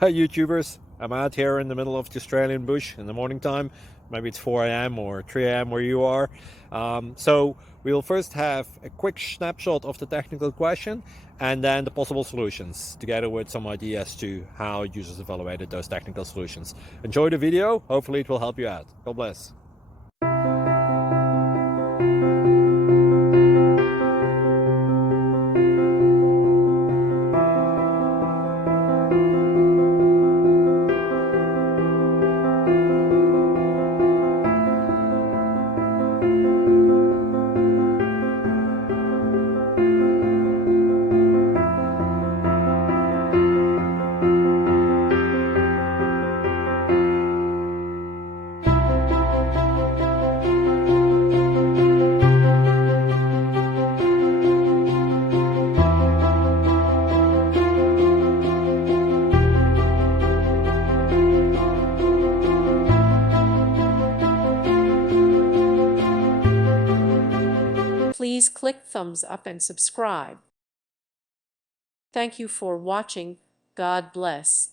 Hey YouTubers, I'm out here in the middle of the Australian bush in the morning time. Maybe it's 4 a.m. or 3 a.m. where you are. So we'll first have a quick snapshot of the technical question and then the possible solutions, together with some ideas to how users evaluated those technical solutions. Enjoy the video, hopefully it will help you out. God bless. Please click thumbs up and subscribe. Thank you for watching. God bless.